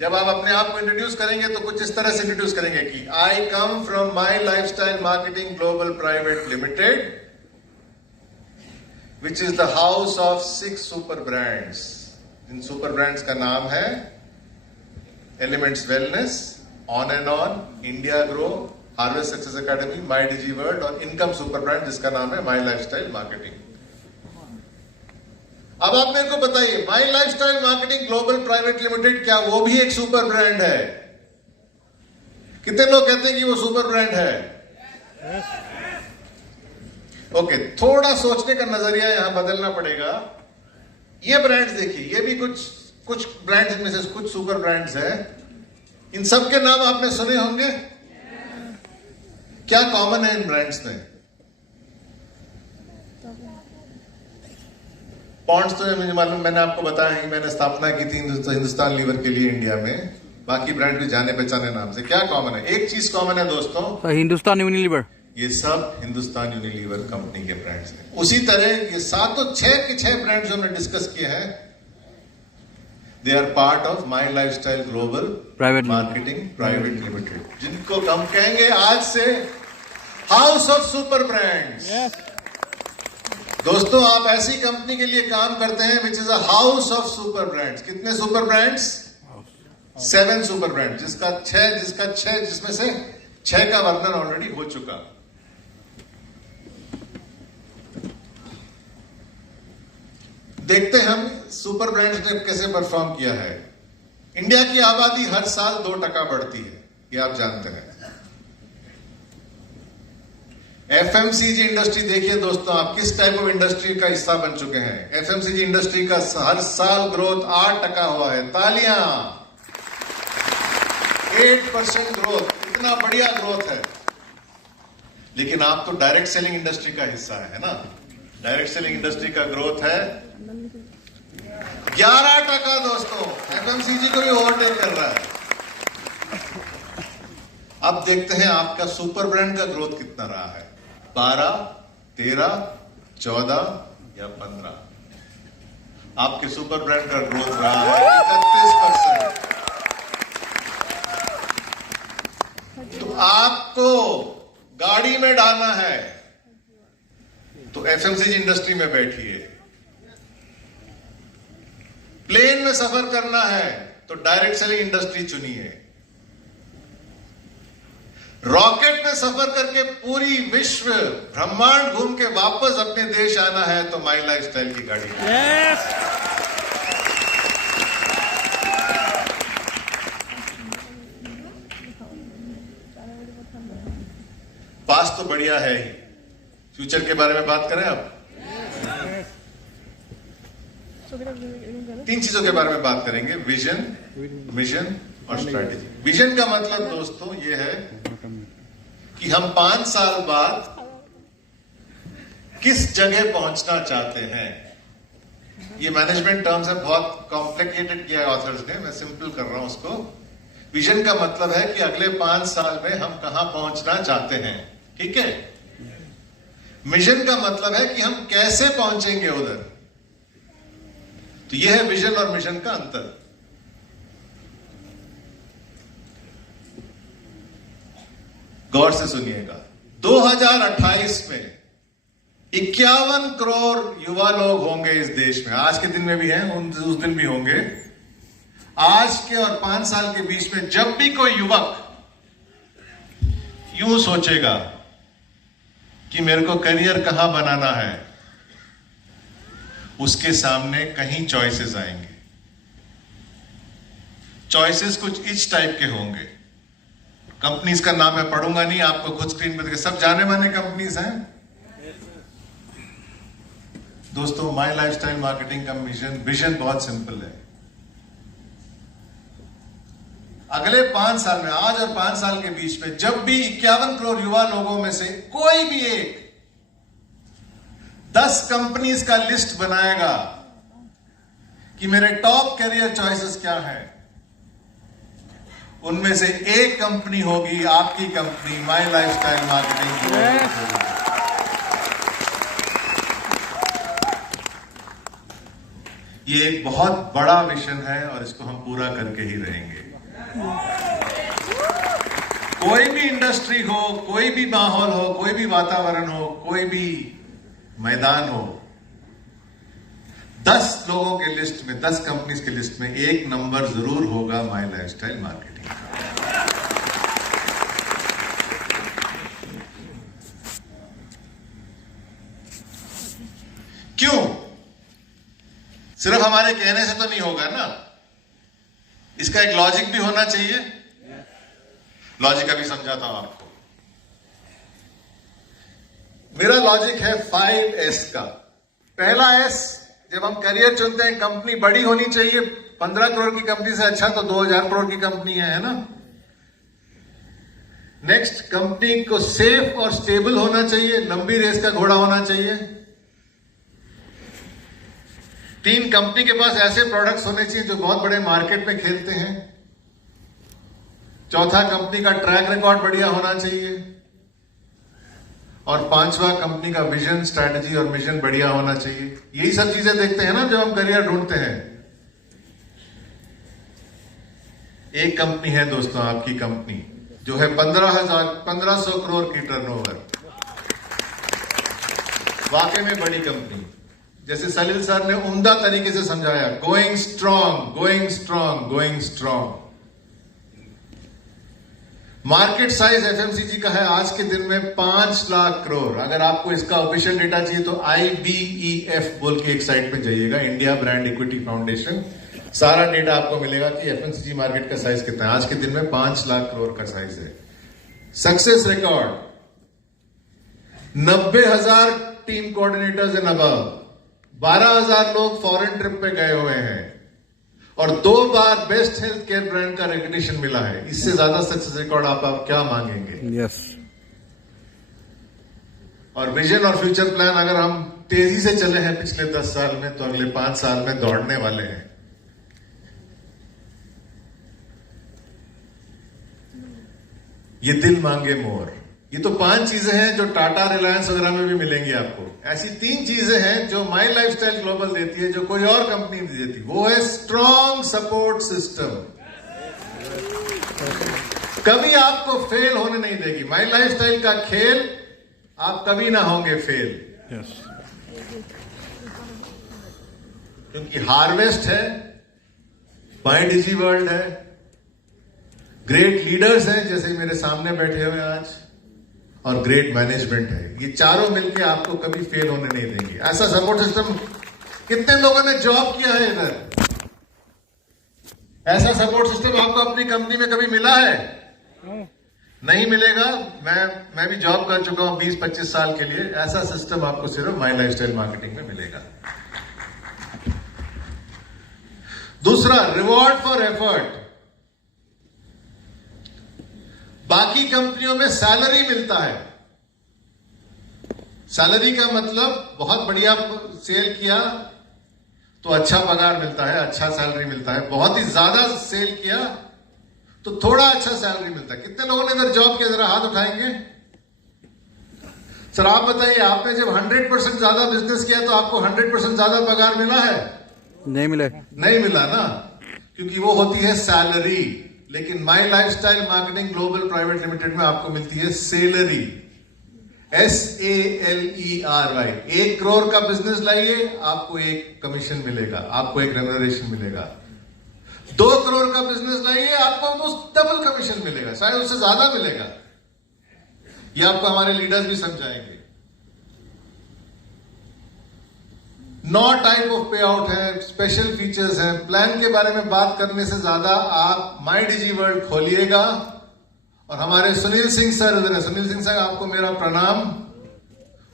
जब आप अपने आप को इंट्रोड्यूस करेंगे तो कुछ इस तरह से इंट्रोड्यूस करेंगे कि I come from My lifestyle marketing global private Limited, which is the house of 6 super brands. इन सुपर ब्रांड्स का नाम है Elements Wellness, On and On, India Grow, Harvest Success Academy, My Digi World और income super brand जिसका नाम है My lifestyle marketing. अब आप मेरे को बताइए, My lifestyle marketing global private Limited क्या वो भी एक सुपर ब्रांड है? कितने लोग कहते हैं कि वो सुपर ब्रांड है? ओके, थोड़ा सोचने का नजरिया यहां बदलना पड़ेगा। ये ब्रांड्स देखिए, ये भी कुछ ब्रांड्स में से कुछ सुपर ब्रांड्स हैं। इन सब के नाम आपने सुने होंगे। क्या कॉमन है इन ब्रांड्स में? पॉन्ड्स तो मुझे मालूम, मैंने आपको बताया है कि मैंने स्थापना की थी हिंदुस्तान लीवर के लिए इंडिया में। बाकी ब्रांड भी जाने पहचाने नाम से। क्या कॉमन है? एक चीज कॉमन है दोस्तों, हिंदुस्तान यूनिलीवर। ये सब हिंदुस्तान यूनिलीवर कंपनी के ब्रांड्स हैं। उसी तरह ये 6 के 6 ब्रांड्स जो हमने डिस्कस किए हैं, they are part of my lifestyle global private marketing private limited, जिनको हम कहेंगे आज से हाउस ऑफ सुपर ब्रांड्स। दोस्तों, आप ऐसी कंपनी के लिए काम करते हैं which is a house of super brands. कितने सुपर ब्रांड्स? 7 सुपर ब्रांड, जिसमें से 6 का वर्णन ऑलरेडी हो चुका। देखते हैं हम सुपर ब्रांड्स ने कैसे परफॉर्म किया है। इंडिया की आबादी हर साल 2% बढ़ती है, ये आप जानते हैं। एफएमसीजी इंडस्ट्री देखिए दोस्तों, आप किस टाइप ऑफ इंडस्ट्री का हिस्सा बन चुके हैं। एफएमसीजी इंडस्ट्री का हर साल ग्रोथ 8% हुआ है। तालियां। 8% ग्रोथ, इतना बढ़िया ग्रोथ है। लेकिन आप तो डायरेक्ट सेलिंग इंडस्ट्री का हिस्सा है ना। डायरेक्ट सेलिंग इंडस्ट्री का ग्रोथ है 11% दोस्तों। एफएमसीजी को भी ओवरटेक कर रहा है। अब देखते हैं आपका सुपर ब्रांड का ग्रोथ कितना रहा है। 12, 13, 14 या 15। आपके सुपर ब्रांड का ग्रोथ रहा है 31%। तो आपको गाड़ी में डालना है तो एफएमसीजी इंडस्ट्री में बैठिए। प्लेन में सफर करना है तो डायरेक्ट सेलिंग इंडस्ट्री चुनिए। रॉकेट में सफर करके पूरी विश्व ब्रह्मांड घूम के वापस अपने देश आना है तो माई लाइफस्टाइल की गाड़ी। पास तो बढ़िया है ही। फ्यूचर के बारे में बात करें अब। 3 चीजों के बारे में बात करेंगे, विजन, मिशन और स्ट्रैटेजी। विजन का मतलब दोस्तों ये है कि हम 5 साल बाद किस जगह पहुंचना चाहते हैं। ये मैनेजमेंट टर्म्स है, बहुत कॉम्प्लिकेटेड किया है ऑथर्स ने, मैं सिंपल कर रहा हूं उसको। विजन का मतलब है कि अगले 5 साल में हम कहां पहुंचना चाहते हैं, ठीक है। मिशन का मतलब है कि हम कैसे पहुंचेंगे उधर। तो यह है विजन और मिशन का अंतर। गौर से सुनिएगा, 2028 में 51 करोड़ युवा लोग होंगे इस देश में। आज के दिन में भी हैं, उस दिन भी होंगे। आज के और 5 साल के बीच में जब भी कोई युवक यूं सोचेगा कि मेरे को करियर कहां बनाना है, उसके सामने कहीं चॉइसेस आएंगे। चॉइसेस कुछ इस टाइप के होंगे। कंपनीज का नाम मैं पढ़ूंगा नहीं, आपको खुद स्क्रीन पर दिखे, सब जाने माने कंपनीज हैं दोस्तों। माई लाइफस्टाइल मार्केटिंग का विजन बहुत सिंपल है। अगले 5 साल में, आज और 5 साल के बीच में, जब भी 51 करोड़ युवा लोगों में से कोई भी एक 10 कंपनीज का लिस्ट बनाएगा कि मेरे टॉप कैरियर चॉइसेस क्या हैं, उनमें से एक कंपनी होगी आपकी कंपनी माई लाइफस्टाइल मार्केटिंग। ये एक बहुत बड़ा मिशन है और इसको हम पूरा करके ही रहेंगे। कोई भी इंडस्ट्री हो, कोई भी माहौल हो, कोई भी वातावरण हो, कोई भी मैदान हो, 10 लोगों के लिस्ट में, 10 कंपनीज के लिस्ट में एक नंबर जरूर होगा माई लाइफस्टाइल मार्केटिंग का। क्यों? सिर्फ हमारे कहने से तो नहीं होगा ना, इसका एक लॉजिक भी होना चाहिए। लॉजिक अभी समझाता हूं आपको। मेरा लॉजिक है 5S का। पहला S, जब हम करियर चुनते हैं, कंपनी बड़ी होनी चाहिए। 15 करोड़ की कंपनी से अच्छा तो 2000 करोड़ की कंपनी है ना। नेक्स्ट, कंपनी को सेफ और स्टेबल होना चाहिए, लंबी रेस का घोड़ा होना चाहिए। 3, कंपनी के पास ऐसे प्रोडक्ट्स होने चाहिए जो बहुत बड़े मार्केट में खेलते हैं। चौथा, कंपनी का ट्रैक रिकॉर्ड बढ़िया होना चाहिए। और 5वां, कंपनी का विजन, स्ट्रैटेजी और मिशन बढ़िया होना चाहिए। यही सब चीजें देखते हैं ना जब हम करियर ढूंढते हैं। एक कंपनी है दोस्तों, आपकी कंपनी, जो है 1500 करोड़ की टर्नओवर। वाकई में बड़ी कंपनी। जैसे सलील सर ने उम्दा तरीके से समझाया, going strong, going strong, going strong. Market size FMCG का है आज के दिन में 5 लाख करोड़। अगर आपको इसका ऑफिशियल डेटा चाहिए तो IBEF बोल के एक साइट पे जाइएगा, इंडिया ब्रांड इक्विटी फाउंडेशन। सारा डेटा आपको मिलेगा कि एफएमसीजी मार्केट का साइज कितना है। आज के दिन में 5 लाख करोड़ का साइज है। Success record 90,000 team coordinators and above, 12,000 लोग फॉरेन ट्रिप पे गए हुए हैं और 2 बार बेस्ट हेल्थ केयर ब्रांड का रेकग्निशन मिला है। इससे ज्यादा सक्सेस रिकॉर्ड आप क्या मांगेंगे? यस। और विजन और फ्यूचर प्लान, अगर हम तेजी से चले हैं पिछले 10 साल में, तो अगले 5 साल में दौड़ने वाले हैं। ये दिल मांगे मोर। ये तो 5 चीजें हैं जो टाटा, रिलायंस वगैरह में भी मिलेंगी आपको। ऐसी 3 चीजें हैं जो माई लाइफस्टाइल ग्लोबल देती है, जो कोई और कंपनी नहीं देती। वो है स्ट्रॉन्ग सपोर्ट सिस्टम। कभी आपको फेल होने नहीं देगी। माई लाइफस्टाइल का खेल, आप कभी ना होंगे फेल। यस। क्योंकि हार्वेस्ट है, माई डिजी वर्ल्ड है, ग्रेट लीडर्स हैं जैसे मेरे सामने बैठे हुए आज, और ग्रेट मैनेजमेंट है। ये चारों मिलके आपको कभी फेल होने नहीं देंगे। ऐसा सपोर्ट सिस्टम कितने लोगों ने जॉब किया है इधर? ऐसा सपोर्ट सिस्टम आपको अपनी कंपनी में कभी मिला है? नहीं मिलेगा। मैं भी जॉब कर चुका हूं 20-25 साल के लिए। ऐसा सिस्टम आपको सिर्फ माई लाइफस्टाइल मार्केटिंग में मिलेगा। दूसरा, रिवॉर्ड फॉर एफर्ट। बाकी कंपनियों में सैलरी मिलता है। सैलरी का मतलब बहुत बढ़िया सेल किया तो अच्छा पगार मिलता है, अच्छा सैलरी मिलता है। बहुत ही ज्यादा सेल किया तो थोड़ा अच्छा सैलरी मिलता है। कितने लोगों ने इधर जॉब किया? जरा हाथ उठाएंगे। सर आप बताइए, आपने जब 100% ज्यादा बिजनेस किया तो आपको 100% ज्यादा पगार मिला है? नहीं मिला। नहीं मिला ना, क्योंकि वो होती है सैलरी। लेकिन My lifestyle marketing global private Limited में आपको मिलती है सेलरी, SALERY। 1 करोड़ का बिजनेस लाइए, आपको एक कमीशन मिलेगा, आपको एक रेम्यूनरेशन मिलेगा। 2 करोड़ का बिजनेस लाइए, आपको डबल कमीशन मिलेगा, शायद उससे ज्यादा मिलेगा। ये आपको हमारे लीडर्स भी समझाएंगे। 9 टाइप ऑफ पे आउट है, स्पेशल फीचर्स हैं। प्लान के बारे में बात करने से ज्यादा आप माई डिजी वर्ल्ड खोलिएगा और हमारे सुनील सिंह सर इधर है। सुनील सिंह सर, आपको मेरा प्रणाम।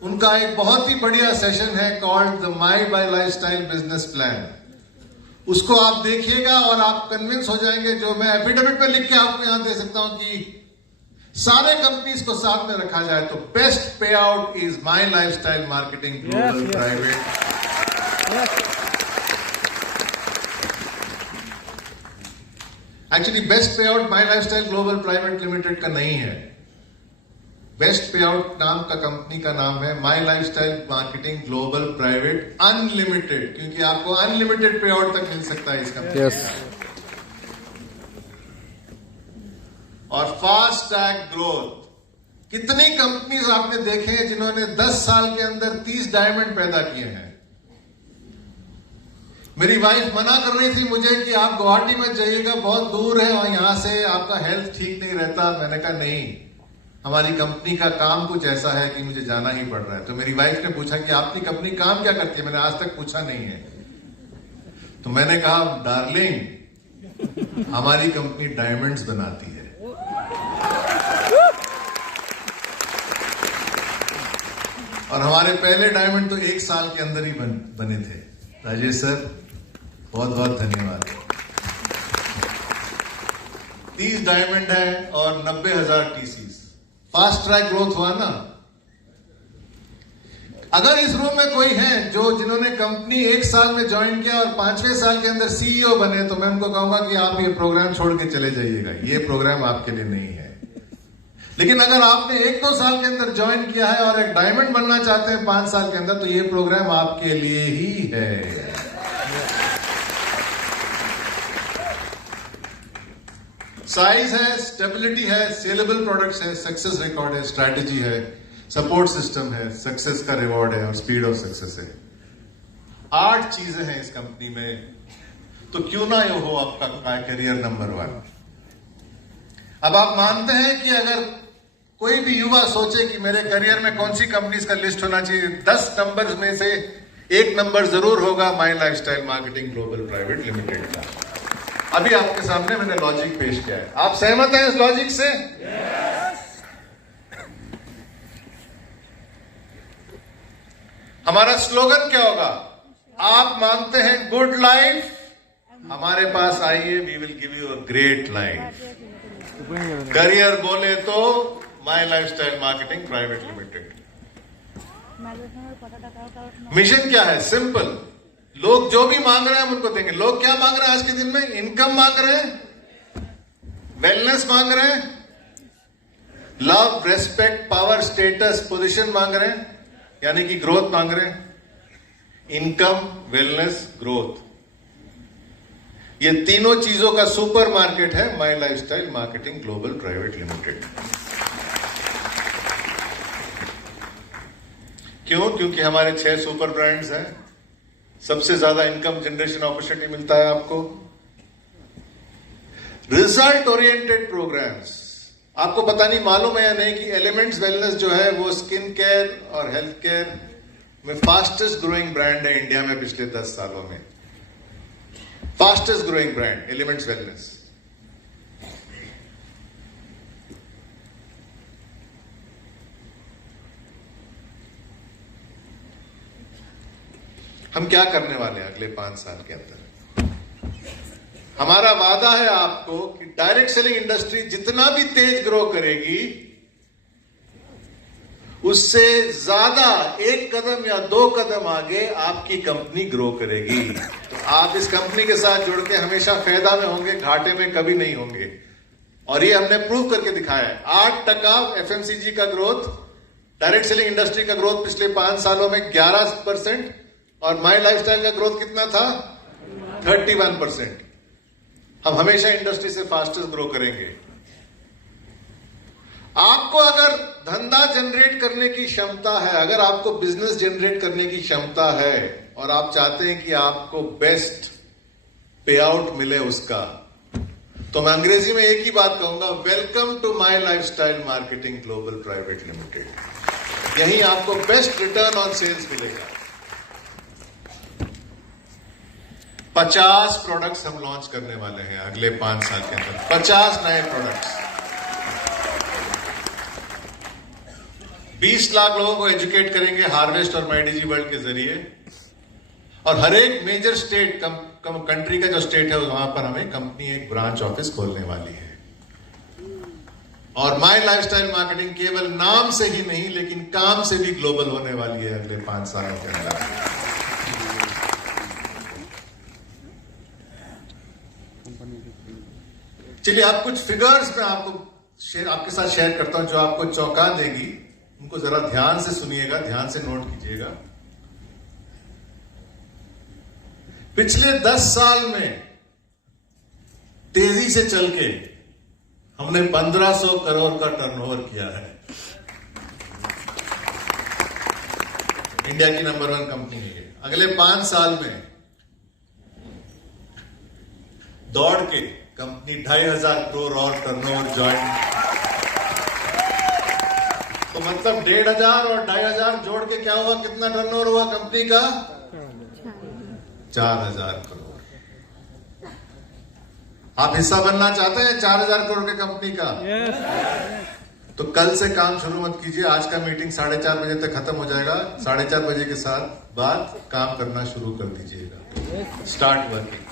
उनका एक बहुत ही बढ़िया सेशन है called the my buy lifestyle business plan. उसको आप देखिएगा और आप कन्विंस हो जाएंगे। जो मैं एफिडेविट में लिख के आपको यहां दे सकता हूं कि सारे कंपनीज को साथ में रखा जाए तो best pay out is My lifestyle marketing global Private. Actually best pay out My lifestyle global private Limited का नहीं है, बेस्ट पे आउट नाम का कंपनी का नाम है My lifestyle marketing global Private Unlimited, क्योंकि आपको अनलिमिटेड पे आउट तक मिल सकता है इस कंपनी Yes. और फास्ट ट्रैक ग्रोथ। कितनी कंपनीज आपने देखे हैं जिन्होंने 10 साल के अंदर 30 डायमंड पैदा किए हैं। मेरी वाइफ मना कर रही थी मुझे कि आप गुवाहाटी मत जाइएगा, बहुत दूर है और यहां से आपका हेल्थ ठीक नहीं रहता। मैंने कहा नहीं, हमारी कंपनी का काम कुछ ऐसा है कि मुझे जाना ही पड़ रहा है। तो मेरी वाइफ ने पूछा कि आपकी कंपनी काम क्या करती है, मैंने आज तक पूछा नहीं है। तो मैंने कहा डार्लिंग, हमारी कंपनी डायमंड्स बनाती है। और हमारे पहले डायमंड तो 1 साल के अंदर ही बने थे। राजेश सर, बहुत बहुत धन्यवाद। 30 डायमंड है और 90,000 टीसीस। फास्ट ट्रैक ग्रोथ हुआ ना। अगर इस रूम में कोई है जिन्होंने कंपनी 1 साल में ज्वाइन किया और 5वें साल के अंदर सीईओ बने, तो मैं उनको कहूंगा कि आप ये प्रोग्राम छोड़ के चले जाइएगा, ये प्रोग्राम आपके लिए नहीं है। लेकिन अगर आपने 1-2 साल के अंदर ज्वाइन किया है और एक डायमंड बनना चाहते हैं 5 साल के अंदर, तो ये प्रोग्राम आपके लिए ही है। साइज है, स्टेबिलिटी है, सेलेबल प्रोडक्ट्स है, सक्सेस रिकॉर्ड है, स्ट्रैटेजी है, सपोर्ट सिस्टम है, सक्सेस का रिवॉर्ड है और स्पीड ऑफ सक्सेस है। 8 चीजें हैं इस कंपनी में, तो क्यों ना ये हो आपका करियर नंबर 1। अब आप मानते हैं कि अगर कोई भी युवा सोचे कि मेरे करियर में कौन सी कंपनीज का लिस्ट होना चाहिए, 10 नंबर्स में से एक नंबर जरूर होगा My lifestyle marketing global private Limited का। अभी आपके सामने मैंने लॉजिक पेश किया है, आप सहमत हैं इस लॉजिक से? yes. हमारा स्लोगन क्या होगा? आप मांगते हैं गुड लाइफ, हमारे पास आइए, we will give you a great life. Career बोले तो My lifestyle Marketing private Limited. Mission क्या है? सिंपल। लोग जो भी मांग रहे हैं हम उनको देंगे। लोग क्या मांग रहे हैं आज के दिन में? इनकम मांग रहे हैं, वेलनेस मांग रहे हैं, love, respect, power, status, position मांग रहे हैं, यानी कि ग्रोथ मांग रहे हैं। इनकम, वेलनेस, ग्रोथ, ये तीनों चीजों का सुपर मार्केट है My lifestyle marketing global private Limited. क्यों? क्योंकि हमारे 6 सुपर ब्रांड्स हैं, सबसे ज्यादा इनकम जनरेशन अपॉर्चुनिटी मिलता है आपको। रिजल्ट ओरिएंटेड प्रोग्राम्स, आपको पता नहीं मालूम है या नहीं कि एलिमेंट्स वेलनेस जो है वो स्किन केयर और हेल्थ केयर में फास्टेस्ट ग्रोइंग ब्रांड है इंडिया में पिछले 10 सालों में। Fastest growing brand elements wellness. हम क्या करने वाले हैं अगले 5 साल के अंदर? हमारा वादा है आपको कि डायरेक्ट सेलिंग इंडस्ट्री जितना भी तेज ग्रो करेगी, उससे ज्यादा 1 कदम या 2 कदम आगे आपकी कंपनी ग्रो करेगी। तो आप इस कंपनी के साथ जुड़ के हमेशा फायदा में होंगे, घाटे में कभी नहीं होंगे। और ये हमने प्रूव करके दिखाया है। 8% एफएमसीजी का ग्रोथ, डायरेक्ट सेलिंग इंडस्ट्री का ग्रोथ पिछले 5 सालों में 11%, और माई लाइफस्टाइल का ग्रोथ कितना था? 31%। हम हमेशा इंडस्ट्री से फास्टेस्ट ग्रो करेंगे। आपको अगर धंधा जनरेट करने की क्षमता है, अगर आपको बिजनेस जनरेट करने की क्षमता है और आप चाहते हैं कि आपको बेस्ट पे आउट मिले उसका, तो मैं अंग्रेजी में एक ही बात कहूंगा, welcome to my lifestyle marketing global private limited. यहीं आपको बेस्ट रिटर्न ऑन सेल्स मिलेगा। 50 प्रोडक्ट्स हम लॉन्च करने वाले हैं अगले 5 साल के अंदर। 50 नए प्रोडक्ट्स। 20 लाख लोगों को एजुकेट करेंगे हार्वेस्ट और माईडीजी वर्ल्ड के जरिए। और हर एक मेजर स्टेट, कंट्री का जो स्टेट है वहां पर हमें कंपनी एक ब्रांच ऑफिस खोलने वाली है। और माई लाइफस्टाइल मार्केटिंग केवल नाम से ही नहीं लेकिन काम से भी ग्लोबल होने वाली है अगले 5 सालों के अंदर। चलिए आप कुछ फिगर्स में आपको आपके साथ शेयर करता हूं जो आपको चौंका देगी। उनको जरा ध्यान से सुनिएगा, ध्यान से नोट कीजिएगा। पिछले 10 साल में तेजी से चल के हमने 1500 करोड़ का टर्नओवर किया है। इंडिया की नंबर 1 कंपनी है। अगले 5 साल में दौड़ के कंपनी 2500 करोड़ और टर्नओवर ज्वाइन, तो मतलब 1500 और 2500 जोड़ के क्या हुआ, कितना टर्नओवर हुआ कंपनी का? 4000 करोड़। आप हिस्सा बनना चाहते हैं 4000 करोड़ की कंपनी का? तो कल से काम शुरू मत कीजिए। आज का मीटिंग 4:30 बजे तक खत्म हो जाएगा। 4:30 बजे के बाद काम करना शुरू कर दीजिएगा। Start working.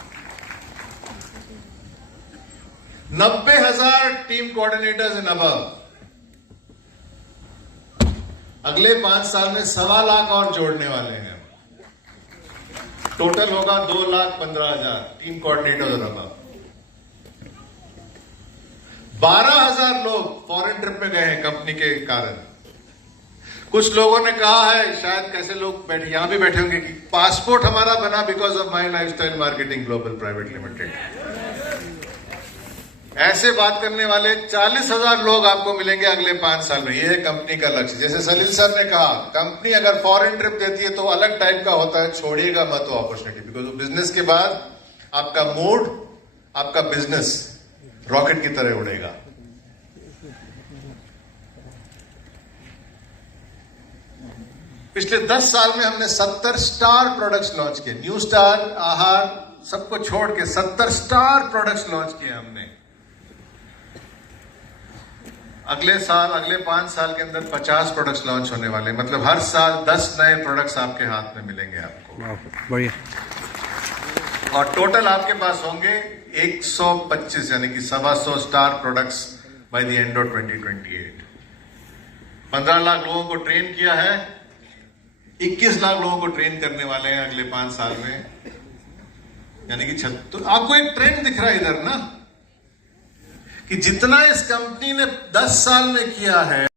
90,000 team coordinators in above. अगले 5 साल में 1.25 लाख और जोड़ने वाले हैं। टोटल होगा 2,15,000 टीम कोऑर्डिनेटर्स इन अबव। 12,000 लोग फॉरेन ट्रिप में गए हैं कंपनी के कारण। कुछ लोगों ने कहा है, शायद कैसे लोग बैठे यहां भी बैठे होंगे, कि पासपोर्ट हमारा बना because of my lifestyle marketing global private limited. ऐसे बात करने वाले 40,000 लोग आपको मिलेंगे अगले 5 साल में। यह है कंपनी का लक्ष्य। जैसे सलील सर ने कहा, कंपनी अगर फॉरेन ट्रिप देती है तो अलग टाइप का होता है, छोड़िएगा मत वो अपॉर्चुनिटी, बिकॉज बिजनेस के बाद आपका मूड, आपका बिजनेस रॉकेट की तरह उड़ेगा। पिछले 10 साल में हमने 70 स्टार प्रोडक्ट्स लॉन्च किए। न्यू स्टार, आहार सबको छोड़ के 70 स्टार प्रोडक्ट्स लॉन्च किए हमने। अगले 5 साल के अंदर 50 प्रोडक्ट्स लॉन्च होने वाले। मतलब हर साल 10 नए प्रोडक्ट्स आपके हाथ में मिलेंगे आपको। बढ़िया। और टोटल आपके पास होंगे 125 यानी कि 125 star products by the end of 2028। 15 lakh लोगों को ट्रेन किया है, 21 लाख लोगों को ट्रेन करने वाले हैं अगले 5 साल में, यानी कि तो आपको एक ट्रेंड दिख रहा है इधर ना, कि जितना इस कंपनी ने 10 साल में किया है